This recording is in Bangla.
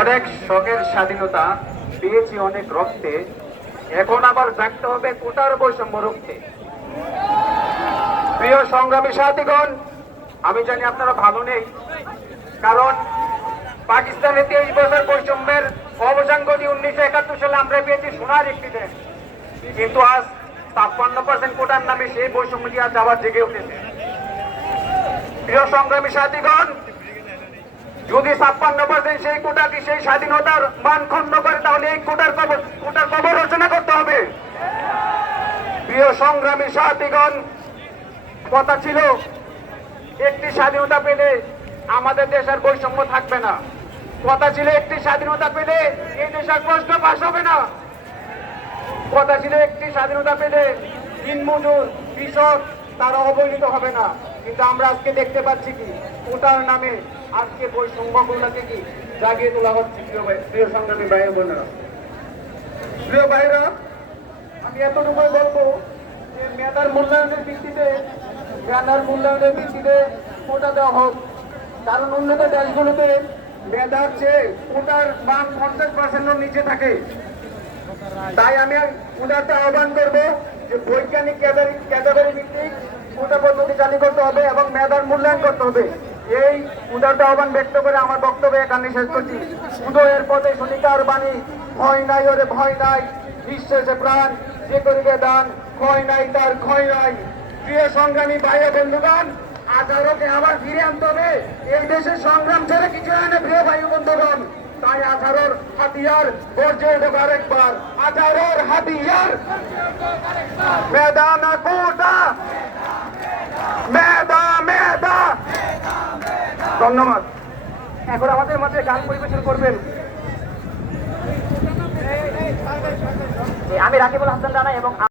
অনেক শখের স্বাধীনতা পেয়েছি অনেক রক্তে, এখন আবার জাগতে হবে কোটার বৈষম্য রুখতে। প্রিয় সংগ্রামী সাথীগণ, আমি জানি আপনারা ভালো নেই, কারণ পাকিস্তানে 23 বছর বৈষম্যের অবসান ঘটি 1971 সালে আমরা পেয়েছি সোনার একটি দেশ, কিন্তু আজ 56% কোটার নামে সেই বৈষম্যটি আজ আবার জেগে উঠেছে। প্রিয় সংগ্রামী সাথীগণ, যদি 56% সেই কোটাটি সেই স্বাধীনতার মান খণ্ড করে, তাহলে এই কোটার কবর রচনা করতে হবে। প্রিয় সংগ্রামী সাথীগণ, কথা ছিল একটি স্বাধীনতা পেলে আমাদের দেশের বৈষম্য থাকবে না, কথা ছিল একটি স্বাধীনতা পেলে এই দেশের প্রশ্ন পাস হবে না, কথা ছিল একটি স্বাধীনতা পেলে দিনমজুর কৃষক তারা অবহেলিত হবে না। কিন্তু আমরা আজকে দেখতে পাচ্ছি কি কোটার নামে আজকে বৈষম্যগুলোকে কি জাগিয়ে তোলা হচ্ছে। প্রিয় সংগ্রামী ভাই বোনেরা, প্রিয় ভাইরা, আমি এতটুকুই বলবো যে মেধার মূল্যায়নের ভিত্তিতে কোটা দেওয়া হোক, কারণ উন্নত দেশগুলোতে মেধার চেয়ে কোটার মান 50% নিচে থাকে। তাই আমি উদারত আহ্বান করবো যে বৈজ্ঞানিক ক্যাটাগরি ভিত্তিক কোটা পদ্ধতি চালু করতে হবে এবং মেধার মূল্যায়ন করতে হবে। এই উদারত আহ্বান ব্যক্ত করে আমার বক্তব্য এখানে শেষ করছি। উদয়ের পথে শনিকার বাণী, ভয় নাই ওরে ভয় নাই, নিঃশেষে প্রাণ যে করিবে দান, ক্ষয় নাই তার ক্ষয় নাই। প্রিয় সংগ্রামী ভাই বন্ধুগণ, 18কে আবার ফিরে আনতে হবে। এই দেশের সংগ্রাম ছেড়ে কিছু হয় না প্রিয় ভাই বন্ধুগণ। তাই 18-র হাতিয়ার গর্জে উঠুক আরেকবার, 18-র হাতিয়ার মেধা না কোটা, মেধা মেধা। ধন্যবাদ। এখন আমাদের মাঝে গান পরিবেশন করবেন আমি রাকিবুল হাসান রানা এবং